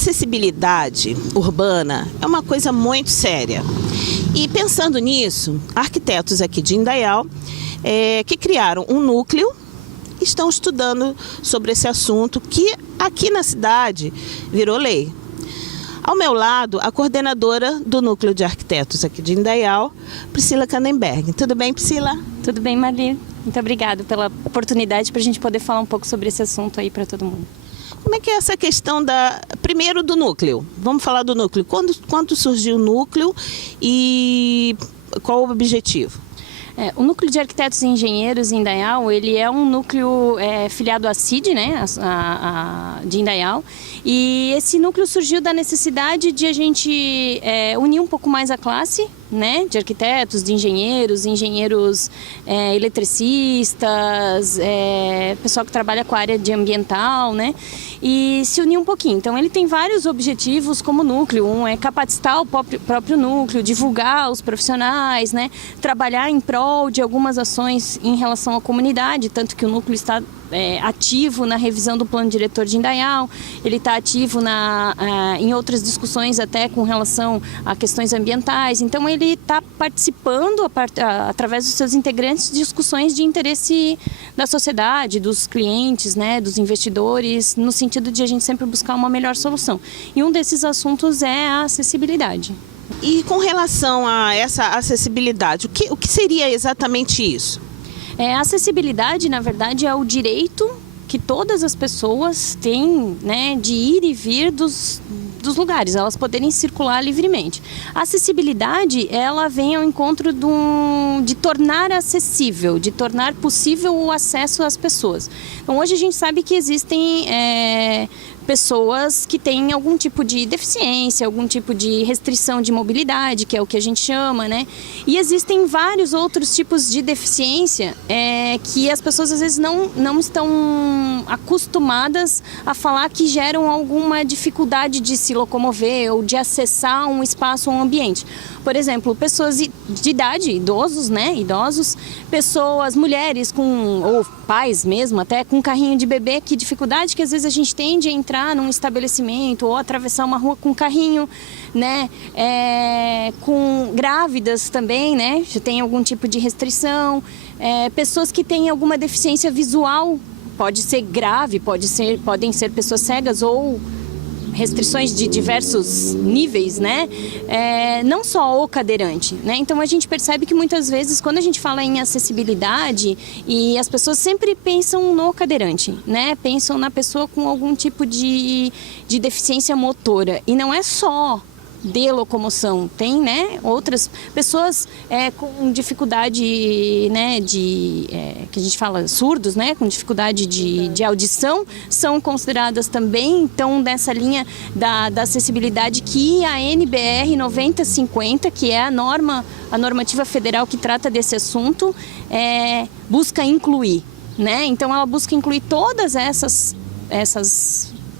acessibilidade urbana é uma coisa muito séria. E pensando nisso, arquitetos aqui de Indaial que criaram um núcleo, estão estudando sobre esse assunto que aqui na cidade virou lei. Ao meu lado, a coordenadora do Núcleo de Arquitetos aqui de Indaial, Priscila Candenberg. Tudo bem, Priscila? Tudo bem, Marli. Muito obrigada pela oportunidade para a gente poder falar um pouco sobre esse assunto aí para todo mundo. Como é que é essa questão primeiro do núcleo? Vamos falar do núcleo. Quando surgiu o núcleo e qual o objetivo? O Núcleo de Arquitetos e Engenheiros em Indaial, ele é um núcleo filiado à CID, né, de Indaial. E esse núcleo surgiu da necessidade de a gente unir um pouco mais a classe, né, de arquitetos, de engenheiros eletricistas, pessoal que trabalha com a área de ambiental, né, e se unir um pouquinho. Então ele tem vários objetivos como núcleo. Um é capacitar o próprio núcleo, divulgar os profissionais, né, trabalhar em prol de algumas ações em relação à comunidade, tanto que o núcleo está ativo na revisão do plano diretor de Indaial, ele está ativo em outras discussões até com relação a questões ambientais. Então ele está participando através dos seus integrantes de discussões de interesse da sociedade, dos clientes, né, dos investidores, no sentido de a gente sempre buscar uma melhor solução. E um desses assuntos é a acessibilidade. E com relação a essa acessibilidade, o que seria exatamente isso? A acessibilidade, na verdade, é o direito que todas as pessoas têm, né, de ir e vir dos lugares, elas poderem circular livremente. A acessibilidade, ela vem ao encontro de tornar acessível, de tornar possível o acesso às pessoas. Então, hoje a gente sabe que existem pessoas que têm algum tipo de deficiência, algum tipo de restrição de mobilidade, que é o que a gente chama, né? E existem vários outros tipos de deficiência que as pessoas às vezes não estão acostumadas a falar que geram alguma dificuldade de se locomover ou de acessar um espaço ou um ambiente. Por exemplo, pessoas de idade, idosos, né? Idosos, pessoas, mulheres ou pais mesmo, até com carrinho de bebê, que dificuldade que às vezes a gente tem de entrar num estabelecimento ou atravessar uma rua com carrinho, né? Com grávidas também, né? Já tem algum tipo de restrição. Pessoas que têm alguma deficiência visual, pode ser grave, podem ser pessoas cegas ou restrições de diversos níveis, né? Não só o cadeirante, né? Então a gente percebe que muitas vezes quando a gente fala em acessibilidade e as pessoas sempre pensam no cadeirante, né? Pensam na pessoa com algum tipo de deficiência motora, e não é só de locomoção, tem, né, outras pessoas com dificuldade, né, que a gente fala surdos, né, com dificuldade de audição, são consideradas também, então, dessa linha da acessibilidade que a NBR 9050, que é a normativa federal que trata desse assunto, busca incluir, né, então ela busca incluir todas essas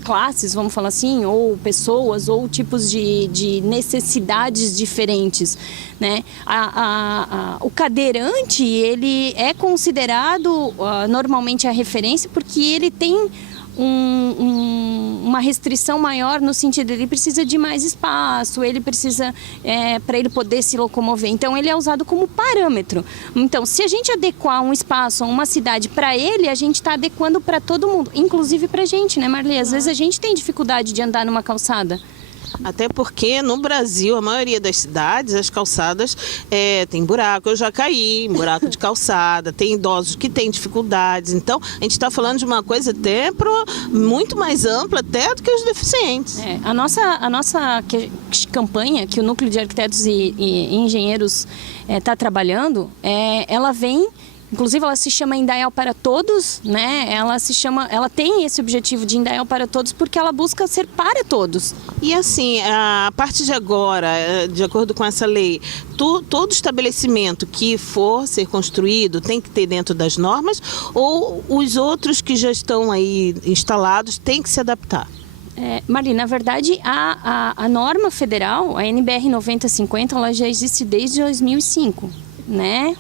classes, vamos falar assim, ou pessoas, ou tipos de necessidades diferentes, né? O cadeirante, ele é considerado normalmente a referência porque ele tem uma restrição maior no sentido, ele precisa de mais espaço, ele precisa para ele poder se locomover. Então ele é usado como parâmetro. Então, se a gente adequar um espaço, uma cidade para ele, a gente está adequando para todo mundo, inclusive para a gente, né, Marli? Às vezes a gente tem dificuldade de andar numa calçada. Até porque no Brasil, a maioria das cidades, as calçadas tem buraco. Eu já caí em buraco de calçada, tem idosos que têm dificuldades. Então, a gente está falando de uma coisa até muito mais ampla até do que os deficientes. A nossa campanha, que o Núcleo de Arquitetos e Engenheiros está trabalhando, ela vem... Inclusive, ela se chama Indaial para Todos, né? Ela tem esse objetivo de Indaial para Todos porque ela busca ser para todos. E assim, a partir de agora, de acordo com essa lei, todo estabelecimento que for ser construído tem que ter dentro das normas, ou os outros que já estão aí instalados têm que se adaptar? Marli, na verdade, a norma federal, a NBR 9050, ela já existe desde 2005, né?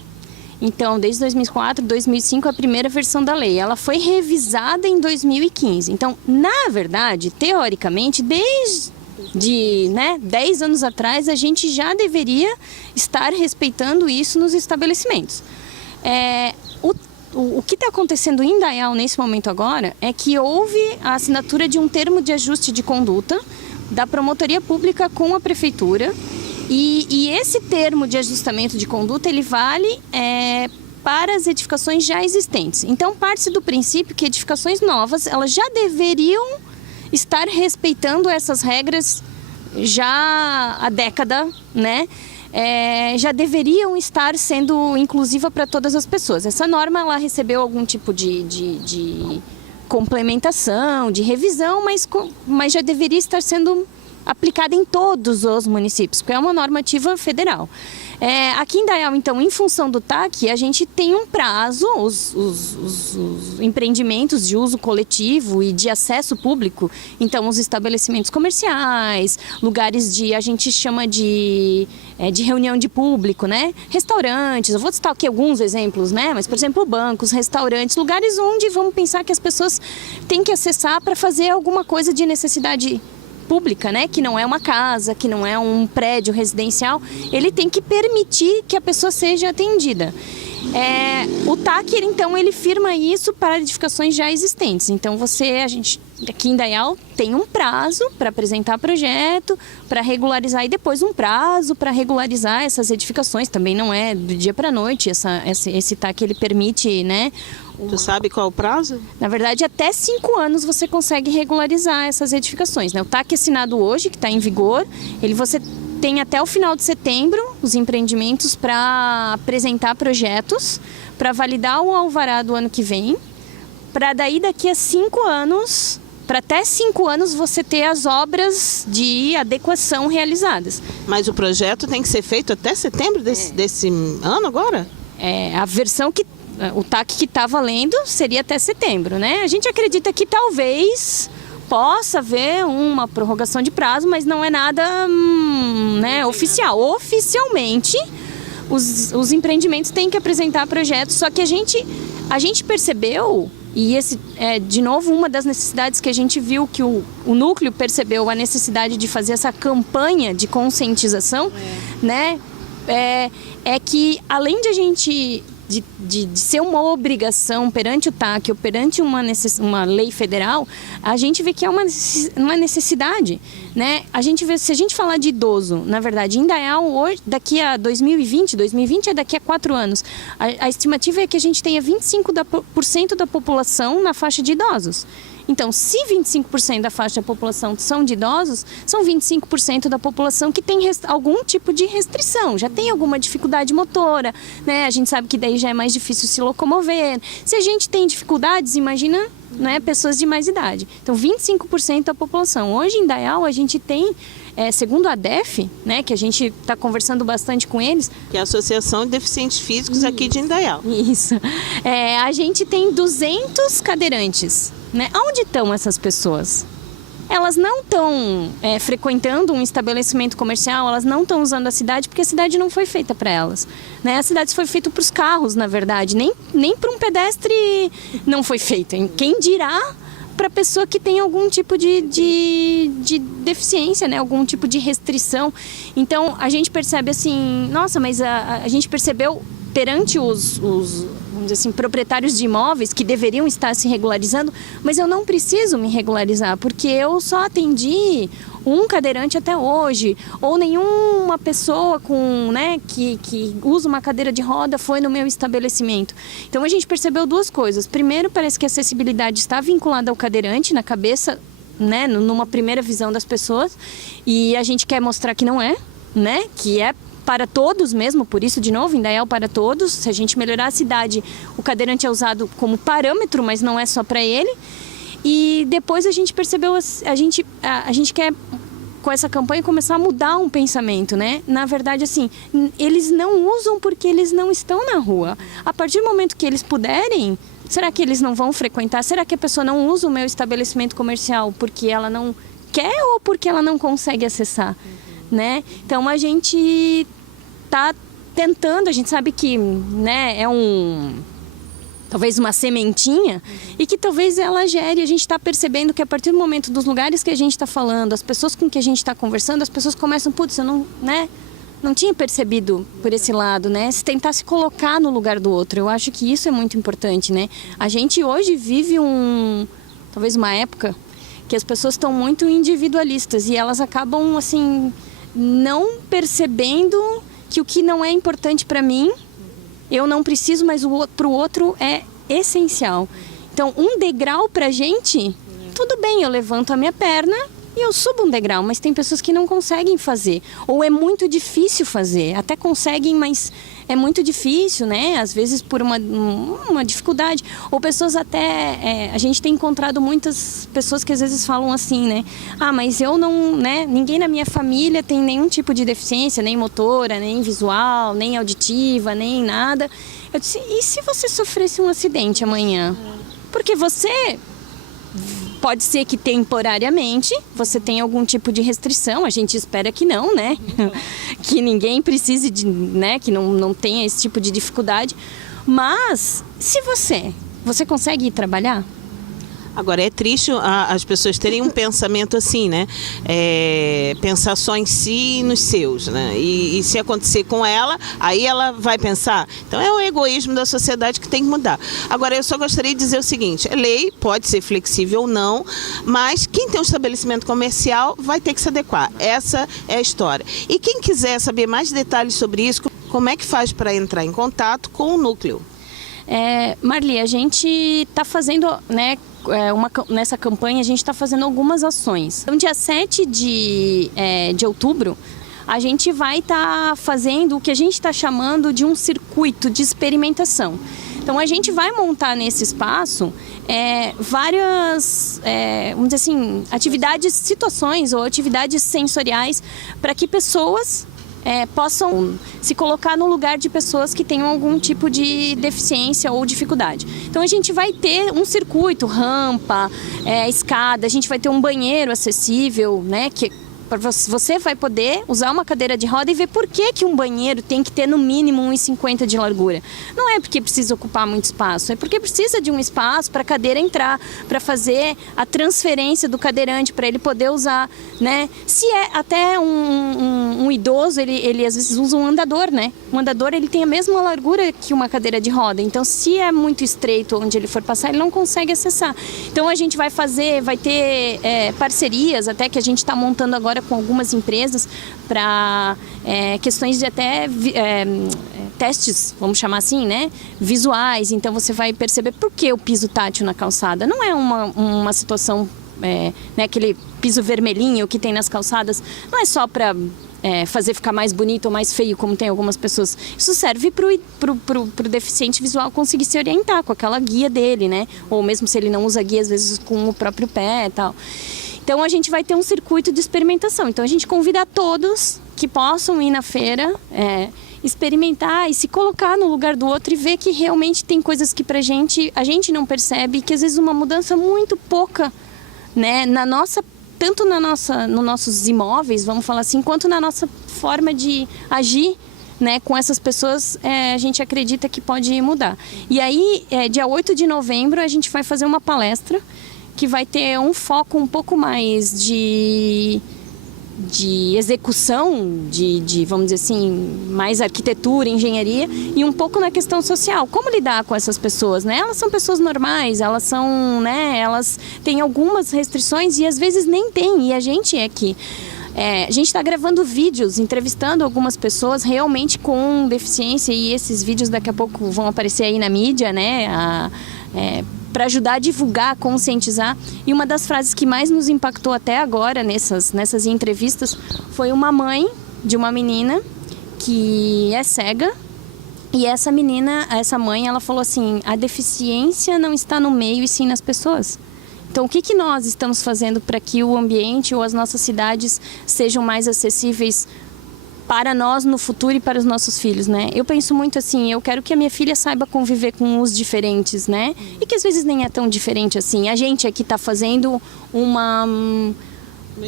Então, desde 2004, 2005, a primeira versão da lei. Ela foi revisada em 2015. Então, na verdade, teoricamente, desde 10 anos atrás, a gente já deveria estar respeitando isso nos estabelecimentos. O que está acontecendo em Indaial nesse momento agora é que houve a assinatura de um termo de ajuste de conduta da Promotoria Pública com a Prefeitura. E esse termo de ajustamento de conduta, ele vale para as edificações já existentes. Então, parte-se do princípio que edificações novas, elas já deveriam estar respeitando essas regras já há década, né? Já deveriam estar sendo inclusiva para todas as pessoas. Essa norma, ela recebeu algum tipo de complementação, de revisão, mas já deveria estar sendo aplicada em todos os municípios, porque é uma normativa federal. Aqui em Indaial, então, em função do TAC, a gente tem um prazo, os empreendimentos de uso coletivo e de acesso público, então os estabelecimentos comerciais, lugares a gente chama de reunião de público, né? Restaurantes, eu vou citar aqui alguns exemplos, né? Mas, por exemplo, bancos, restaurantes, lugares onde vamos pensar que as pessoas têm que acessar para fazer alguma coisa de necessidade pública, né? Que não é uma casa, que não é um prédio residencial, ele tem que permitir que a pessoa seja atendida. O TAC, então, ele firma isso para edificações já existentes. Então, a gente aqui em Indaial tem um prazo para apresentar projeto, para regularizar, e depois um prazo para regularizar essas edificações. Também não é do dia para a noite, esse TAC, ele permite, né? Tu sabe qual é o prazo? Na verdade, até 5 anos você consegue regularizar essas edificações, né? O TAC assinado hoje, que está em vigor, você tem até o final de setembro os empreendimentos para apresentar projetos, para validar o alvará do ano que vem, para daqui a 5 anos, para até 5 anos você ter as obras de adequação realizadas. Mas o projeto tem que ser feito até setembro desse ano agora? A versão o TAC que está valendo seria até setembro, né? A gente acredita que talvez possa haver uma prorrogação de prazo, mas não é nada oficial. Oficialmente, os empreendimentos têm que apresentar projetos, só que a gente percebeu, e esse é, de novo, uma das necessidades que a gente viu, que o núcleo percebeu a necessidade de fazer essa campanha de conscientização, né? Que além de a gente... De ser uma obrigação perante o TAC ou perante uma lei federal, a gente vê que é uma necessidade, né? Se a gente falar de idoso, na verdade, em Indaial, hoje, daqui a 2020 é daqui a 4 anos, a estimativa é que a gente tenha 25% da população na faixa de idosos. Então, se 25% da faixa da população são de idosos, são 25% da população que tem algum tipo de restrição, já tem alguma dificuldade motora, né? A gente sabe que daí já é mais difícil se locomover. Se a gente tem dificuldades, imagina, né, pessoas de mais idade. Então, 25% da população. Hoje, em Indaial, a gente tem, segundo a ADEF, né, que a gente está conversando bastante com eles... Que é a Associação de Deficientes Físicos aqui de Indaial. Isso. A gente tem 200 cadeirantes. Né? Onde estão essas pessoas? Elas não estão frequentando um estabelecimento comercial, elas não estão usando a cidade porque a cidade não foi feita para elas. Né? A cidade foi feita para os carros, na verdade, nem para um pedestre não foi feita. Quem dirá para a pessoa que tem algum tipo de deficiência, né? Algum tipo de restrição. Então, a gente percebe assim, nossa, mas a gente percebeu perante os vamos dizer assim, proprietários de imóveis que deveriam estar se regularizando, mas eu não preciso me regularizar, porque eu só atendi um cadeirante até hoje, ou nenhuma pessoa que usa uma cadeira de roda foi no meu estabelecimento. Então a gente percebeu 2 coisas. Primeiro, parece que a acessibilidade está vinculada ao cadeirante na cabeça, né, numa primeira visão das pessoas, e a gente quer mostrar que não é, né, que é para todos mesmo, por isso, de novo, Indaial para todos. Se a gente melhorar a cidade, o cadeirante é usado como parâmetro, mas não é só para ele. E depois a gente percebeu, a gente quer, com essa campanha, começar a mudar um pensamento, né? Na verdade, assim, eles não usam porque eles não estão na rua. A partir do momento que eles puderem, será que eles não vão frequentar? Será que a pessoa não usa o meu estabelecimento comercial porque ela não quer ou porque ela não consegue acessar? Né? Então a gente está tentando, a gente sabe que, né, talvez uma sementinha, e que talvez ela gere. A gente está percebendo que a partir do momento dos lugares que a gente está falando, as pessoas com que a gente está conversando, as pessoas começam, putz, eu não tinha percebido por esse lado, né? Se tentar se colocar no lugar do outro. Eu acho que isso é muito importante, né? A gente hoje vive talvez uma época que as pessoas estão muito individualistas e elas acabam, assim, não percebendo que o que não é importante para mim, eu não preciso, mas para o outro é essencial. Então, um degrau para a gente, tudo bem, eu levanto a minha perna e eu subo um degrau, mas tem pessoas que não conseguem fazer, ou é muito difícil fazer, até conseguem, mas é muito difícil, né? Às vezes por uma dificuldade, ou pessoas até, a gente tem encontrado muitas pessoas que às vezes falam assim, né? Ah, mas eu não, né? Ninguém na minha família tem nenhum tipo de deficiência, nem motora, nem visual, nem auditiva, nem nada. Eu disse, e se você sofresse um acidente amanhã? Porque você... Pode ser que temporariamente você tenha algum tipo de restrição, a gente espera que não, né? Que ninguém precise de, né? Que não tenha esse tipo de dificuldade. Mas, se você consegue ir trabalhar? Agora, é triste as pessoas terem um pensamento assim, né? Pensar só em si e nos seus, né? E se acontecer com ela, aí ela vai pensar. Então, é o egoísmo da sociedade que tem que mudar. Agora, eu só gostaria de dizer o seguinte, a lei pode ser flexível ou não, mas quem tem um estabelecimento comercial vai ter que se adequar. Essa é a história. E quem quiser saber mais detalhes sobre isso, como é que faz para entrar em contato com o núcleo? Marli, a gente está fazendo, né, nessa campanha a gente está fazendo algumas ações. Então, dia 7 de outubro, a gente vai estar fazendo o que a gente está chamando de um circuito de experimentação. Então, a gente vai montar nesse espaço várias, vamos dizer assim, atividades, situações ou atividades sensoriais para que pessoas possam se colocar no lugar de pessoas que tenham algum tipo de deficiência ou dificuldade. Então a gente vai ter um circuito, rampa, escada, a gente vai ter um banheiro acessível, né, que você vai poder usar uma cadeira de roda e ver por que um banheiro tem que ter no mínimo 1,50 de largura. Não é porque precisa ocupar muito espaço, é porque precisa de um espaço para a cadeira entrar, para fazer a transferência do cadeirante, para ele poder usar, né? Se é até um idoso, ele às vezes usa um andador, né? Um andador, ele tem a mesma largura que uma cadeira de roda, então se é muito estreito onde ele for passar, ele não consegue acessar. Então a gente vai ter parcerias, até que a gente está montando agora com algumas empresas para questões de até testes, vamos chamar assim, né? Visuais. Então você vai perceber por que o piso tátil na calçada. Não é uma situação, né, aquele piso vermelhinho que tem nas calçadas, não é só para fazer ficar mais bonito ou mais feio, como tem algumas pessoas. Isso serve pro deficiente visual conseguir se orientar com aquela guia dele, né? Ou mesmo se ele não usa guia, às vezes com o próprio pé e tal. Então, a gente vai ter um circuito de experimentação. Então, a gente convida a todos que possam ir na feira, experimentar e se colocar no lugar do outro e ver que realmente tem coisas que a gente não percebe, que às vezes uma mudança muito pouca, né, tanto nos nossos imóveis, vamos falar assim, quanto na nossa forma de agir, né, com essas pessoas, a gente acredita que pode mudar. E aí, dia 8 de novembro, a gente vai fazer uma palestra que vai ter um foco um pouco mais de execução, vamos dizer assim, mais arquitetura, engenharia, e um pouco na questão social. Como lidar com essas pessoas, né? Elas são pessoas normais, elas são, né, elas têm algumas restrições e às vezes nem tem, e a gente a gente está gravando vídeos, entrevistando algumas pessoas realmente com deficiência, e esses vídeos daqui a pouco vão aparecer aí na mídia, né? Para ajudar a divulgar, a conscientizar. E uma das frases que mais nos impactou até agora nessas entrevistas foi uma mãe de uma menina que é cega, e essa mãe, ela falou assim: a deficiência não está no meio e sim nas pessoas. Então, o que nós estamos fazendo para que o ambiente ou as nossas cidades sejam mais acessíveis para nós no futuro e para os nossos filhos, né? Eu penso muito assim, eu quero que a minha filha saiba conviver com os diferentes, né? E que às vezes nem é tão diferente assim. A gente aqui está fazendo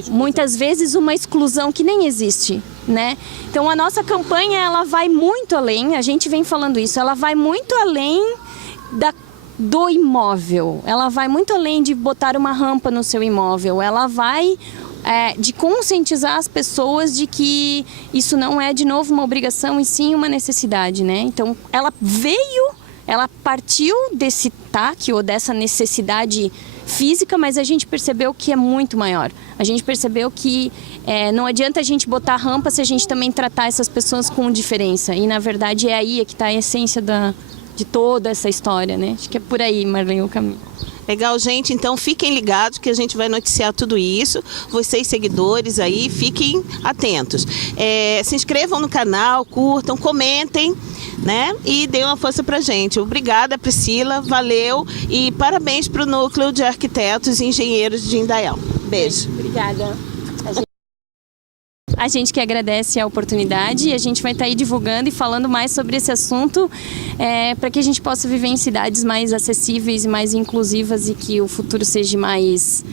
muitas vezes uma exclusão que nem existe. né? Então a nossa campanha, ela vai muito além, a gente vem falando isso, ela vai muito além do imóvel, ela vai muito além de botar uma rampa no seu imóvel, ela vai de conscientizar as pessoas de que isso não é, de novo, uma obrigação e sim uma necessidade, né? Então ela partiu desse TAC ou dessa necessidade física, mas a gente percebeu que é muito maior. A gente percebeu que não adianta a gente botar rampa se a gente também tratar essas pessoas com diferença. E, na verdade, é aí que está a essência de toda essa história, né? Acho que é por aí, Marlene, o caminho. Legal, gente. Então, fiquem ligados que a gente vai noticiar tudo isso. Vocês, seguidores aí, fiquem atentos. Se inscrevam no canal, curtam, comentem, né? E dêem uma força pra gente. Obrigada, Priscila. Valeu. E parabéns para o Núcleo de Arquitetos e Engenheiros de Indaial. Beijo. Obrigada. A gente que agradece a oportunidade e a gente vai estar aí divulgando e falando mais sobre esse assunto para que a gente possa viver em cidades mais acessíveis e mais inclusivas e que o futuro seja mais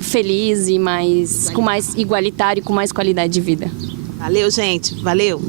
feliz e com mais igualitário e com mais qualidade de vida. Valeu, gente. Valeu.